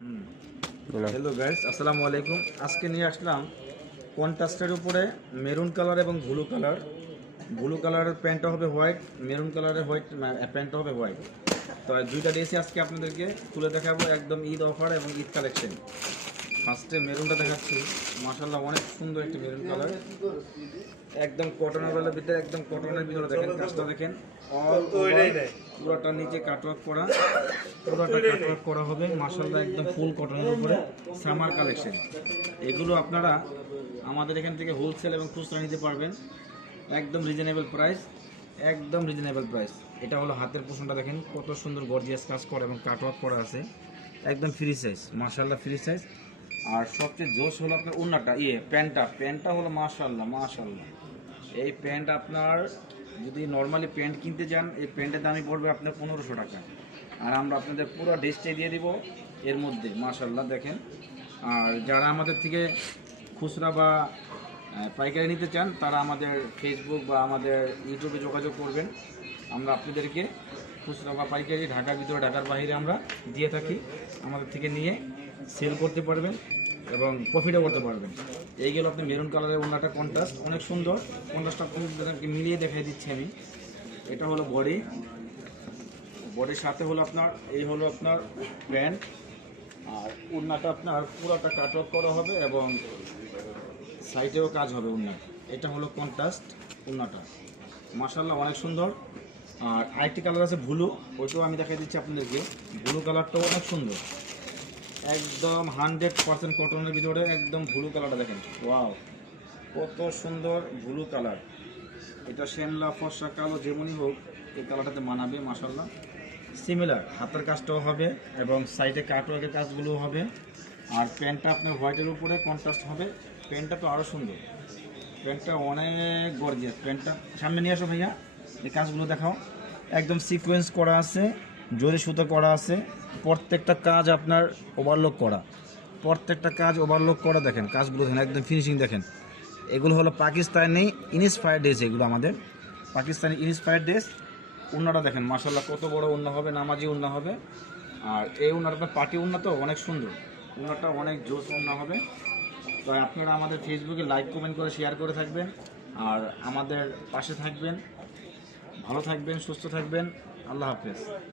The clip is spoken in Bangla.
হ্যালো গাইস, আসসালামু আলাইকুম। আজকে নিয়ে আসলাম কন্ট্রাস্টের উপরে মেরুন কালার এবং ব্লু কালারের প্যান্টটা হবে হোয়াইট, মেরুন কালারের হোয়াইট প্যান্টটা হবে হোয়াইট। তো দুইটা ড্রেসই আজকে আপনাদেরকে তুলে দেখাবো, একদম ঈদ অফার এবং ঈদ কালেকশন। ফার্স্টে মেরুনটা দেখাচ্ছি, মাশাআল্লাহ অনেক সুন্দর একটি মেরুন কালার, একদম কটনের ভিতরে, একদম কটনের ভিতরে দেখেন কাজটা দেখেন, পুরোটা নিচে কাটওয়ার্ক করা, পুরোটা কাটওয়ার্ক করা হবে মাশাআল্লাহ, একদম ফুল কটনের উপরে সামার কালেকশন। এগুলো আপনারা আমাদের এখান থেকে হোলসেল এবং খুচরা নিতে পারবেন, একদম রিজনেবল প্রাইস, একদম রিজনেবল প্রাইস। এটা হলো হাতের পোষণটা দেখেন কত সুন্দর গর্জিয়াস কাজ করা এবং কাটওয়ার্ক করা আছে, একদম ফ্রি সাইজ মাশাআল্লাহ, ফ্রি সাইজ। আর সবচেয়ে জোশ হলো আপনার ওড়নাটা, প্যান্টটা হলো মাশাআল্লাহ। এই প্যান্ট আপনার যদি নর্মালি প্যান্ট কিনতে যান, এই প্যান্টের দামই পড়বে আপনার 1500 টাকা, আর আমরা আপনাদের পুরো ড্রেসটাই দিয়ে দিব এর মধ্যে মাশাআল্লাহ দেখেন। আর যারা আমাদের থেকে খুচরা বা পাইকারি নিতে চান, তারা আমাদের ফেসবুক বা আমাদের ইউটিউবে যোগাযোগ করবেন। আমরা আপনাদেরকে খুচরা বা পাইকারি ঢাকার ভিতরে, ঢাকার বাইরে আমরা দিয়ে থাকি, আমাদের থেকে নিয়ে সেল করতে পারবেন এবং প্রফিটও করতে পারবেন। এই গেল আপনি মেরুন কালারের ওনাটা কন্ট্রাস্ট, অনেক সুন্দর কন্ট্রাস্টটা আপনাদেরকে মিলিয়ে দেখাই দিচ্ছি আমি। এটা হলো বডির সাথে হলো আপনার, এই হলো আপনার প্যান্ট, আর ওড়নাটা আপনার পুরোটা কাটওয়ার্ক করা হবে এবং সাইডেও কাজ হবে ওড়না। এটা হলো কন্ট্রাস্ট ওড়নাটা, মাশাআল্লাহ অনেক সুন্দর। আর আরেকটি কালার আছে ব্লু, ওইটাও আমি দেখাই দিচ্ছি আপনাদেরকে। ব্লু কালারটাও অনেক সুন্দর, একদম 100% কটনের ভিতরে একদম ব্লু কালারটা দেখেন, ওয়াও কত সুন্দর ব্লু কালার। এটা শ্যামলা, ফর্সা, কালো যেমনই হোক এই কালারটাতে মানাবে মাশাআল্লাহ। সিমিলার হাতের কাজটাও হবে এবং সাইডে কাটওয়ার্কের কাজগুলোও হবে। আর প্যান্টটা আপনার হোয়াইটের উপরে কন্ট্রাস্ট হবে, প্যান্টটা তো আরও সুন্দর, প্যান্টটা অনেক গর্জিয়াস। প্যান্টটা সামনে নিয়ে আসো ভাইয়া, এই কাজগুলো দেখাও, একদম সিকোয়েন্স করা আছে, জরি সুতো করা আছে, প্রত্যেকটা কাজ আপনার ওভারলোক করা, দেখেন কাজগুলো দেখেন, একদম ফিনিশিং দেখেন। এগুলো হলো পাকিস্তানি ইন্সপায়ার্ড ড্রেস, এগুলো আমাদের পাকিস্তানি ইন্সপায়ার্ড ড্রেস। ওড়নাটা দেখেন মাশাআল্লাহ কত বড় ওড়না হবে, নামাজি ওড়না হবে। আর এই ওড়নাটা পার্টি ওড়না, তো অনেক সুন্দর ওড়নাটা, অনেক জোস ওড়না হবে। তো আপনারা আমাদের ফেসবুকে লাইক, কমেন্ট করে শেয়ার করে থাকবেন, আর আমাদের পাশে থাকবেন। ভালো থাকবেন, সুস্থ থাকবেন, আল্লাহ হাফেজ।